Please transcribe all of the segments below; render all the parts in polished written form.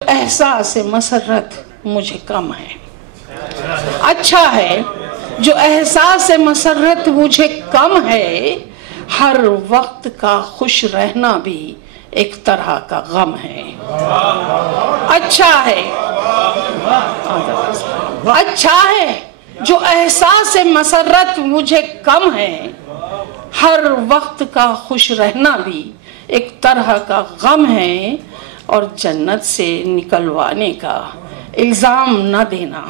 एहसास मसरत मुझे कम है। अच्छा है जो एहसास मसरत मुझे कम है, हर वक्त का खुश रहना भी एक तरह का गम है। अच्छा है जो एहसास मसरत मुझे कम है, हर वक्त का खुश रहना भी एक तरह का गम है। और जन्नत से निकलवाने का इल्ज़ाम न देना,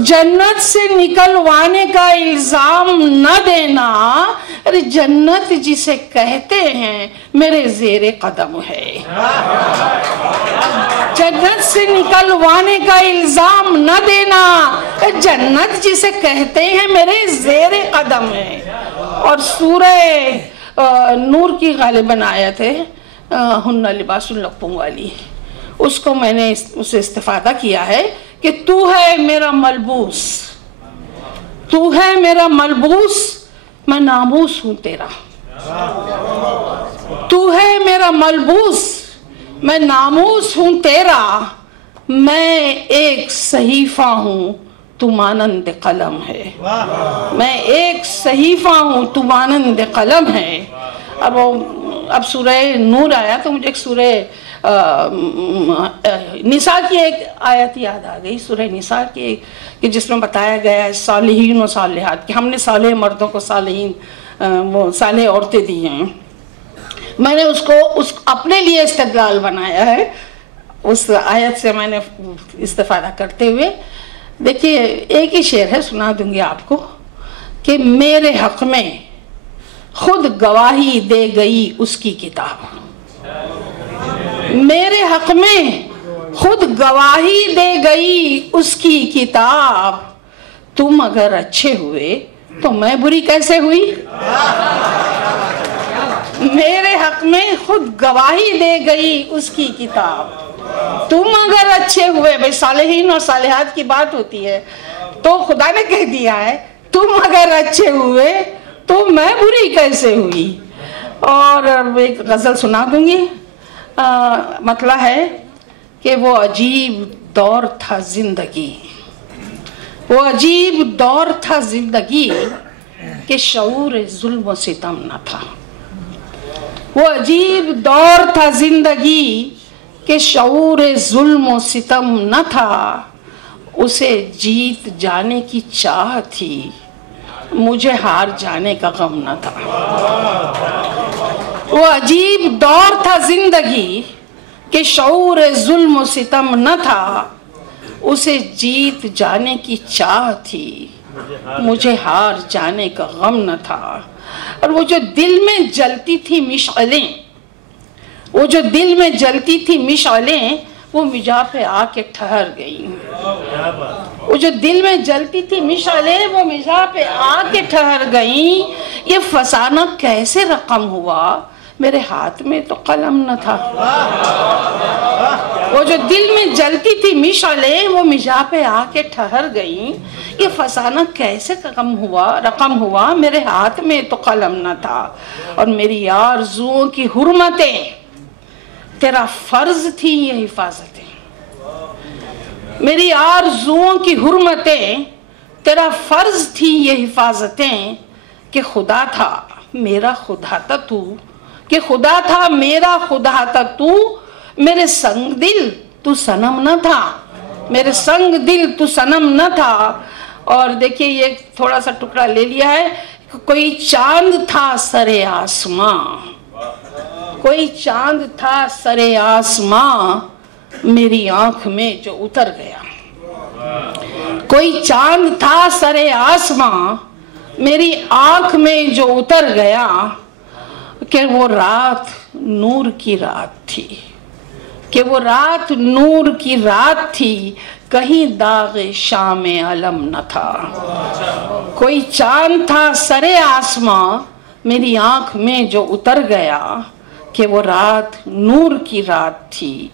जन्नत से निकलवाने का इल्ज़ाम न देना। अरे जन्नत जिसे कहते हैं मेरे ज़ेरे कदम है। जन्नत से निकलवाने का इल्ज़ाम न देना, जन्नत जिसे कहते हैं मेरे ज़ेरे कदम है। और सूरह नूर की गालिबन आयत है, हुन्ना लिबासुल लकुम वाली, उसको मैंने उससे इस्तिफादा किया है कि तू है मेरा मलबूस, तू है मेरा मलबूस, मैं नामूस हूं तेरा। तू है मेरा मलबूस, मैं नामूस हूं तेरा। मैं एक सहीफा हूं तू मानंद कलम है। मैं एक सहीफा हूं तू मानंद कलम है। अब सूरह नूर आया तो मुझे एक सूरह निसा की एक आयत याद आ गई, सूरह निसा की, कि जिसमें बताया गया है सालिहीन और सालिहात, कि हमने सालेह मर्दों को सालिहीन वो सालेह औरतें दी हैं। मैंने उस अपने लिए इस्तेदलाल बनाया है, उस आयत से मैंने इस्तिफादा करते हुए। देखिए एक ही शेर है, सुना दूंगी आपको, कि मेरे हक में खुद गवाही दे गई उसकी किताब। मेरे हक में खुद गवाही दे गई उसकी किताब। तुम अगर अच्छे हुए तो मैं बुरी कैसे हुई। मेरे हक में खुद गवाही दे गई उसकी किताब। तुम अगर अच्छे हुए, भाई सालेहीन और सालेहात की बात होती है, तो खुदा ने कह दिया है तुम अगर अच्छे हुए तो मैं बुरी कैसे हुई। और एक गज़ल सुना दूंगी, मतलब है कि वो अजीब दौर था जिंदगी, वो अजीब दौर था जिंदगी कि शऊर जुल्म सितम न था। वो अजीब दौर था जिंदगी कि शऊर जुल्म सितम न था। उसे जीत जाने की चाह थी, मुझे हार जाने का गम न था। वो अजीब दौर था जिंदगी कि शऊर जुल्म सितम न था। उसे जीत जाने की चाह थी, मुझे हार जाने का गम न था। और वो जो दिल में जलती थी मिशअलें, वो जो दिल में जलती थी मिशअलें, वो मिजा पे आके ठहर गई। वो जो दिल में जलती थी मिशअलें, वो मिजा पे आके ठहर गई। ये फसाना कैसे रकम हुआ, मेरे हाथ में तो कलम न था। वो जो दिल में जलती थी मिशअलें, वो मिजा पे आके ठहर गई। ये फसाना कैसे रकम हुआ, मेरे हाथ में तो कलम न था। और मेरी आरज़ुओं की हुर्मतें तेरा फर्ज थी ये हिफाजतें। मेरी आरज़ुओं की हुर्मतें तेरा फर्ज थी ये हिफाजतें। कि खुदा था मेरा खुदा था तू, कि खुदा था मेरा खुदा था तू। मेरे संग दिल तू सनम न था, मेरे संग दिल तू सनम न था। और देखिए ये थोड़ा सा टुकड़ा ले लिया है, कोई चांद था सरे आसमां, कोई चांद था सरे आसमां, मेरी आंख में जो उतर गया। कोई चांद था सरे आसमां, मेरी आंख में जो उतर गया। कि वो रात नूर की रात थी, कि वो रात नूर की रात थी, कहीं दागे शाम अलम न था। कोई चांद था सरे आसमां, मेरी आंख में जो उतर गया। कि वो रात नूर की रात थी,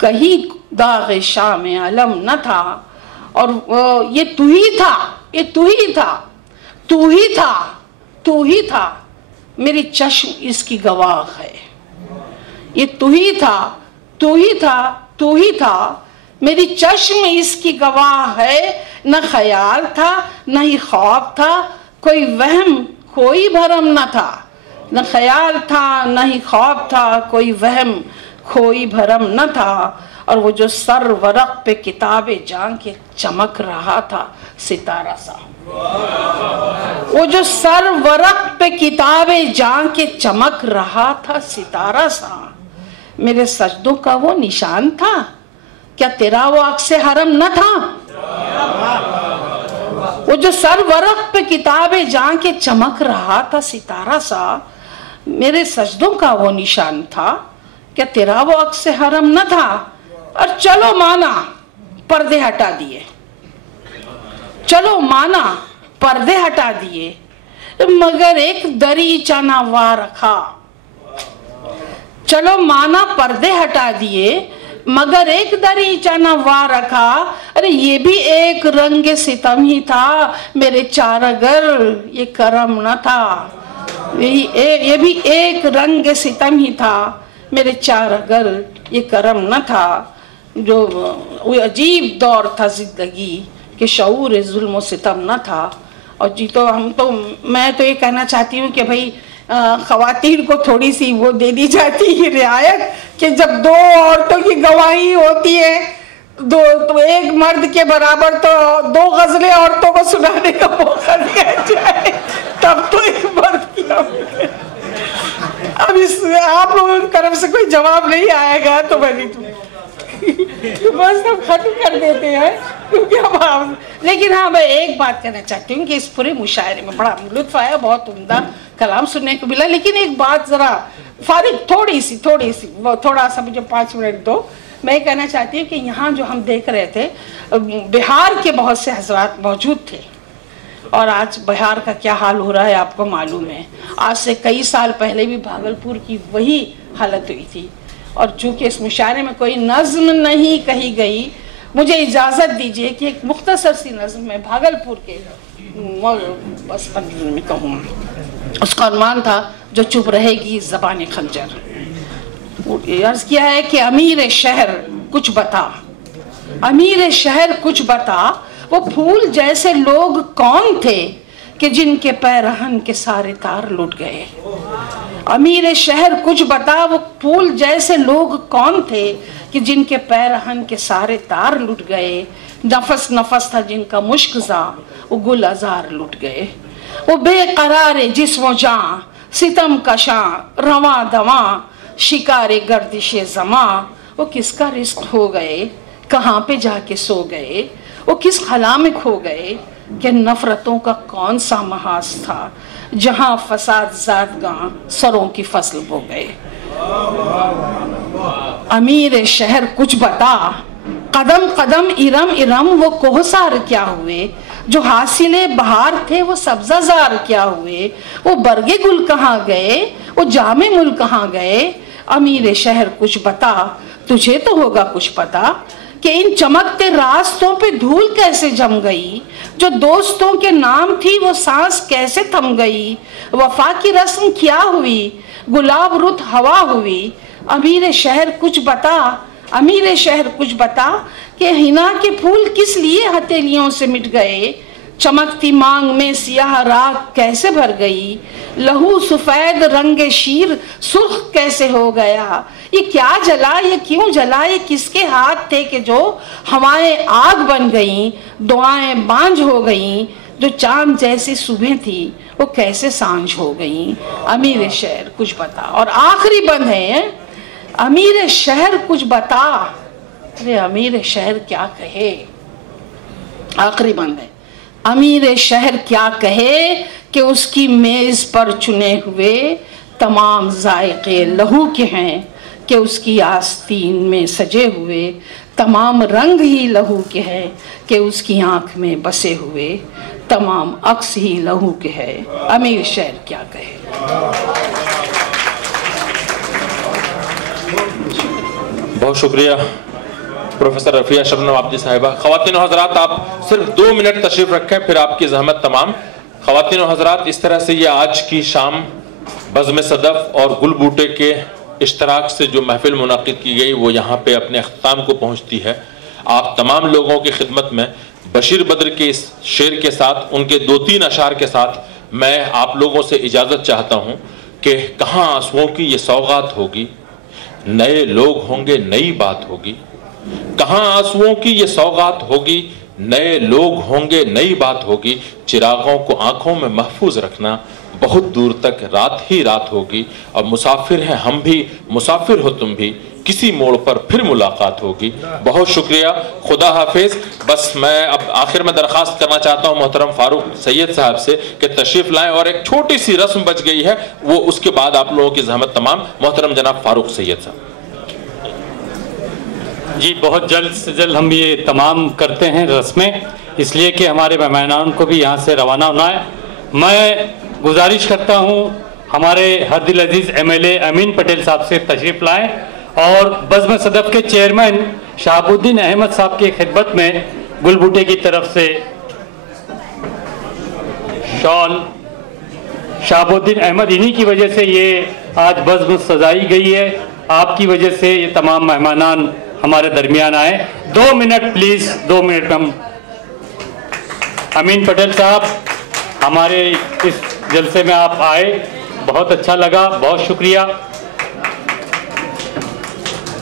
कहीं दागे शाम अलम न था। और ये तू ही था, ये तू ही था, तू ही था, तू ही था, मेरी चश्म इसकी गवाह है। ये तू ही था, तू ही था, मेरी चश्म इसकी गवाह है। न ख्याल था न ही ख्वाब था, कोई वहम कोई भरम न था। न ख्याल था न ही ख्वाब था, कोई वहम कोई भरम न था। और वो जो सर वरक पे किताबे जान के चमक रहा था सितारा सा, वो जो सर वरक पे किताबे जान के चमक रहा था सितारा सा, मेरे सजदों का वो निशान था, क्या तेरा वो अक्स हरम न था? वो जो सर वरक पे किताबे जान के चमक रहा था सितारा सा, मेरे सजदों का वो निशान था, क्या तेरा वो अक्स हरम न था? और चलो माना पर्दे हटा दिए, चलो माना पर्दे हटा दिए, मगर एक दरीचा ना वा रखा। चलो माना पर्दे हटा दिए, मगर एक दरीचा ना वा रखा। अरे ये भी एक रंग सितम ही था, मेरे चारगर ये करम न था। ये भी एक रंग सितम ही था, मेरे चारगर ये करम न था। जो वो अजीब दौर था जिंदगी के शऊर जुल्म सितम न था। और जी तो मैं तो ये कहना चाहती हूँ कि भाई खवातीन को थोड़ी सी वो दे दी जाती है रियायत कि जब दो औरतों की गवाही होती है तो एक मर्द के बराबर तो दो गजलें औरतों को सुनाने का मौका दिया जाए, तब तो एक मर्द की। अब इस आप लोगों की तरफ से कोई जवाब नहीं आएगा तो मैंने तो बस हम खत्म कर देते हैं, क्योंकि अब लेकिन हाँ मैं एक बात कहना चाहती हूँ कि इस पूरे मुशायरे में बड़ा लुत्फ आया, बहुत उम्दा कलाम सुनने को मिला। लेकिन एक बात जरा फारिग थोड़ी सी थोड़ा सा मुझे 5 मिनट दो। मैं कहना चाहती हूँ कि यहाँ जो हम देख रहे थे, बिहार के बहुत से हजरात मौजूद थे, और आज बिहार का क्या हाल हो रहा है आपको मालूम है। आज से कई साल पहले भी भागलपुर की वही हालत हुई थी। और चूँकि इस मुशायरे में कोई नज्म नहीं कही गई, मुझे इजाज़त दीजिए कि एक मुख्तसर सी नज्म में भागलपुर के बस में कहूँ। उसका अनुमान था जो चुप रहेगी ज़बान खंजर। अर्ज़ किया है कि अमीर शहर कुछ बता, अमीर शहर कुछ बता, वो फूल जैसे लोग कौन थे कि जिनके पैरहन के सारे तार लुट गए। अमीर शहर कुछ बता, वो फूल जैसे लोग कौन थे कि जिनके पैरहन के सारे तार लुट गए। नफस नफस था जिनका मुश्क जा, वो गुल अजार लुट गए। वो बेकरार जिस्म जां, सितम कशां, रवां दवां, शिकारे गर्दिश जमा, वो किसका रिस्क हो गए, कहाँ पे जाके सो गए, वो किस खला में खो गए कि नफरतों का कौन सा महाज था, जहां फसाद ज़ादगां सरों की फसल बो गए। अमीर शहर कुछ बता, कदम कदम इरम इरम वो कोहसार क्या हुए, जो हासिले बहार थे वो सब्जाजार क्या हुए। वो बरगे गुल कहाँ गए, वो जामे मुल कहाँ गए। अमीर शहर कुछ बता, तुझे तो होगा कुछ पता कि इन चमकते रास्तों पे धूल कैसे जम गई, जो दोस्तों के नाम थी वो सांस कैसे थम गई। वफा की रस्म क्या हुई, गुलाब रुत हवा हुई। अमीर शहर कुछ बता, अमीर शहर कुछ बता कि हिना के फूल किस लिए हथेलियों से मिट गए। चमकती मांग में सियाह राख कैसे भर गई, लहू सफेद रंग शीर सुर्ख कैसे हो गया। ये क्या जला, ये क्यों जला, ये किसके हाथ थे कि जो हवाएं आग बन गईं, दुआएं बांझ हो गईं। जो चांद जैसी सुबह थी वो कैसे सांझ हो गईं। अमीर शहर कुछ बता। और आखिरी बंद है, अमीर शहर कुछ बता। अरे अमीर शहर क्या कहे, आखिरी बंद है। अमीर शहर क्या कहे कि उसकी मेज पर चुने हुए तमाम जायके लहू के हैं, कि उसकी आस्तीन में सजे हुए तमाम रंग ही लहू के हैं, कि उसकी आंख में बसे हुए तमाम अक्स ही लहू के हैं। अमीर शहर क्या कहे। बहुत शुक्रिया प्रोफेसर रफिया शबनम आबदी साहिबा। ख़वातीन और हज़रात, आप सिर्फ 2 मिनट तशरीफ़ रखें, फिर आपकी ज़हमत तमाम। ख़वातीन और हज़रात, इस तरह से ये आज की शाम बज़्म सदफ़ और गुल बूटे के इश्तराक से जो महफिल मुनाकिद की गई वो यहाँ पे अपने अख्ताम को पहुँचती है। आप तमाम लोगों की खिदमत में बशीर बद्र के इस शेर के साथ, उनके 2-3 अशार के साथ मैं आप लोगों से इजाज़त चाहता हूँ कि कहाँ आंसुओं की ये सौगात होगी, नए लोग होंगे नई बात होगी। कहाँ आंसुओं की ये सौगात होगी, नए लोग होंगे नई बात होगी। चिरागों को आंखों में महफूज रखना, बहुत दूर तक रात ही रात होगी। अब मुसाफिर हैं हम भी, मुसाफिर हो तुम भी, किसी मोड़ पर फिर मुलाकात होगी। बहुत शुक्रिया, खुदा हाफिज। बस मैं अब आखिर में दरख्वास्त करना चाहता हूं मोहतरम फारूक सैयद साहब से कि तशरीफ लाएं, और एक छोटी सी रस्म बच गई है, वो उसके बाद आप लोगों की जहमत तमाम। मोहतरम जनाब फारूक सैयद साहब। जी, बहुत जल्द से जल्द हम ये तमाम करते हैं रस्में, इसलिए कि हमारे मेहमानों को भी यहाँ से रवाना होना है। मैं गुजारिश करता हूँ हमारे हरदिल अजीज MLA अमीन पटेल साहब से तशरीफ़ लाएं और बज़्म सदफ़ के चेयरमैन शहाबुद्दीन अहमद साहब की खिदमत में गुलबूटे की तरफ से शॉल, शहाबुद्दीन अहमद, इन्हीं की वजह से ये आज बज़्म सजाई गई है। आपकी वजह से ये तमाम मेहमानान हमारे दरमियान आए। 2 मिनट प्लीज़, 2 मिनट। हम अमीन पटेल साहब, हमारे इस जलसे में आप आए, बहुत अच्छा लगा, बहुत शुक्रिया।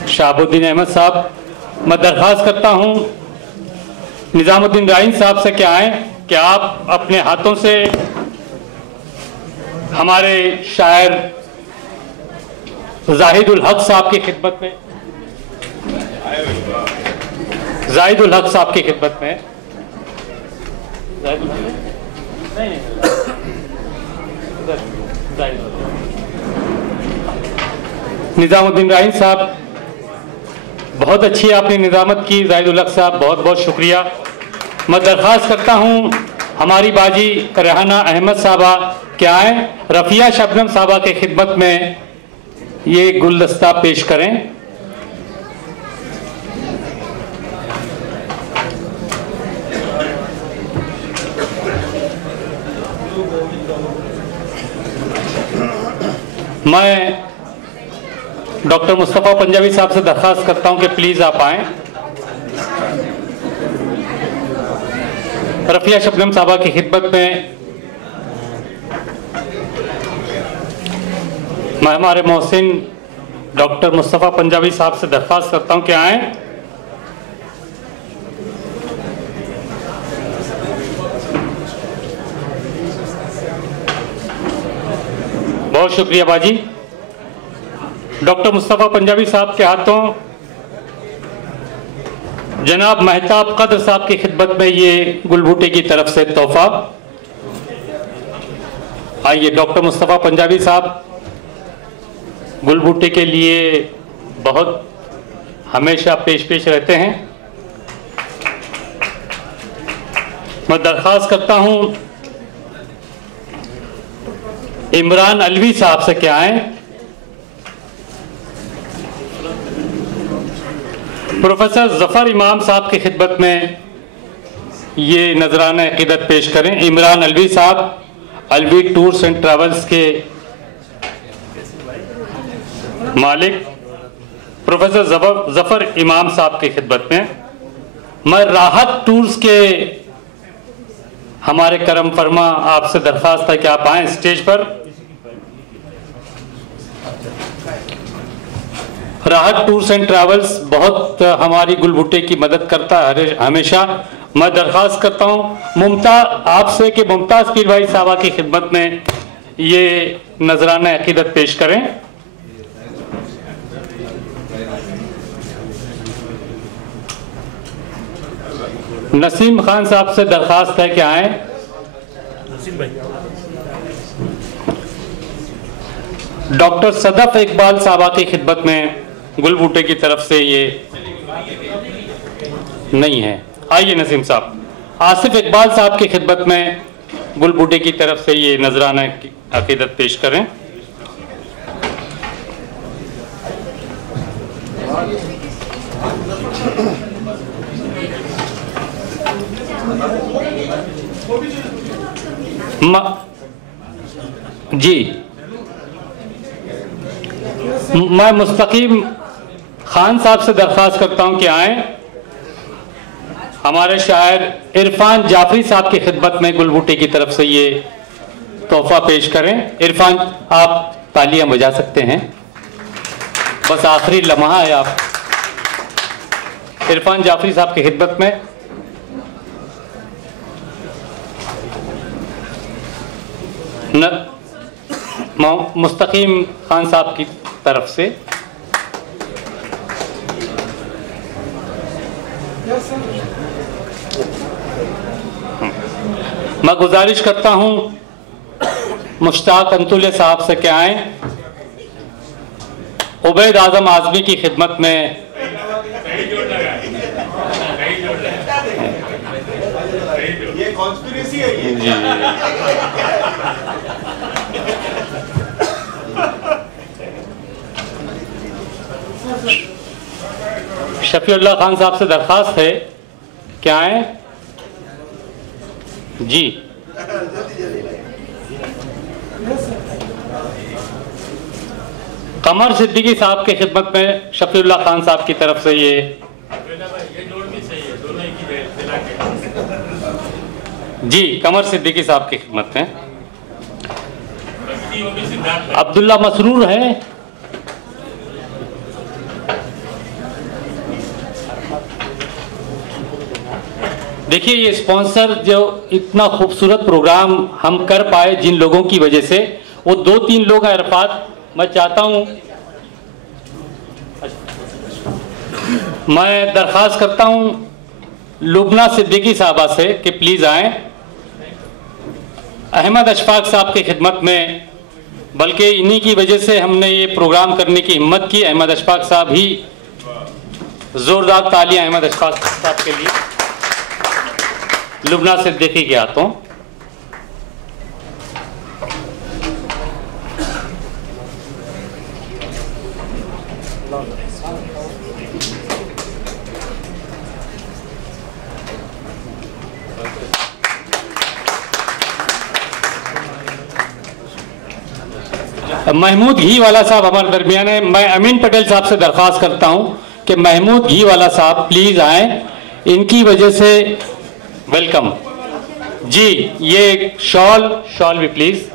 शहाबुद्दीन अहमद साहब, मैं दरख्वास्त करता हूं निज़ामुद्दीन राइन साहब से क्या आए कि आप अपने हाथों से हमारे शायर जाहिदुल हक साहब की खिदमत में, जाहिदुल हक साहब की खिदमत में, निज़ामुद्दीन राइन साहब, बहुत अच्छी आपने निज़ामत की। जाहिदुल हक साहब, बहुत बहुत शुक्रिया। मैं दरख्वास्त करता हूँ हमारी बाजी रेहाना अहमद साहबा क्या आए, रफ़िया शबनम साहबा के खिदमत में ये गुलदस्ता पेश करें। मैं डॉक्टर मुस्तफ़ा पंजाबी साहब से दरख्वास्त करता हूं कि प्लीज़ आप आएँ। रफ़िया शबनम साहबा की खिदमत में मैं हमारे मोहसिन डॉक्टर मुस्तफ़ा पंजाबी साहब से दरख्वास्त करता हूं कि आएँ। बहुत शुक्रिया बाजी। डॉक्टर मुस्तफ़ा पंजाबी साहब के हाथों जनाब महताब कद्र साहब की खिदमत में ये गुलबूटे की तरफ से तोहफा। आइए, डॉक्टर मुस्तफ़ा पंजाबी साहब गुलबूटे के लिए बहुत हमेशा पेश रहते हैं। मैं दरख्वास्त करता हूं इमरान अलवी साहब से क्या आए। प्रोफेसर जफर इमाम साहब की खिदमत में ये नजराना अकीदत पेश करें। इमरान अलवी साहब, अलवी टूर्स एंड ट्रैवल्स के मालिक प्रोफेसर जफर इमाम साहब की खिदमत में। मैं राहत टूर्स के हमारे करम फरमा आपसे दरख्वास्त है कि आप आएं स्टेज पर। राहत टूर्स एंड ट्रैवल्स बहुत हमारी गुलबूटे की मदद करता है हमेशा। मैं दरख्वास्त करता हूं आपसे कि मुमताज पीर भाई साहबा की खिदमत में ये नजराना अकीदत पेश करें। नसीम खान साहब से दरख्वास्त है कि आए। डॉक्टर सदफ इकबाल साहबा की खिदमत में गुलबूटे की तरफ से ये नहीं है। आइए नसीम साहब। आसिफ इकबाल साहब की खिदमत में गुलबूटे की तरफ से ये नजराना अकीदत पेश करें। जी मैं मुस्तकीम खान साहब से दरख्वास्त करता हूं कि आए, हमारे शायर इरफान जाफरी साहब की खिदमत में गुलबूटे की तरफ से ये तोहफा पेश करें। इरफान, आप तालियां बजा सकते हैं, बस आखिरी लम्हा है। आप इरफान जाफरी साहब की खिदमत में मुस्तकीम खान साहब की तरफ से मैं गुजारिश करता हूं मुश्ताक अंतुले साहब से क्या आए, उबैद आजम आजमी की खिदमत में ये कॉन्स्पिरेसी है ये। जी शफीउल्लाह खान साहब से दरख्वास्त है, क्या है जी। कमर सिद्दीकी साहब की खिदमत में शफीउल्लाह खान साहब की तरफ से ये जी, कमर सिद्दीकी साहब की खिदमत में अब्दुल्ला मसरूर है। देखिए, ये स्पॉन्सर जो इतना खूबसूरत प्रोग्राम हम कर पाए जिन लोगों की वजह से, वो 2-3 लोग हैं। अरफात, मैं चाहता हूं, मैं दरख्वास्त करता हूं लुबना सिद्दीकी साहबा से कि प्लीज आए। अहमद अशफाक साहब की खिदमत में, बल्कि इन्हीं की वजह से हमने ये प्रोग्राम करने की हिम्मत की। अहमद अशफाक साहब ही, जोरदार तालियां अहमद अशफाक साहब के लिए। लुबना सिद्दीकी के हाथों महमूद घी वाला साहब हमारे दरमियान है। मैं अमीन पटेल साहब से दरख्वास्त करता हूं कि महमूद घी वाला साहब प्लीज आए, इनकी वजह से वेलकम जी। ये शॉल भी प्लीज।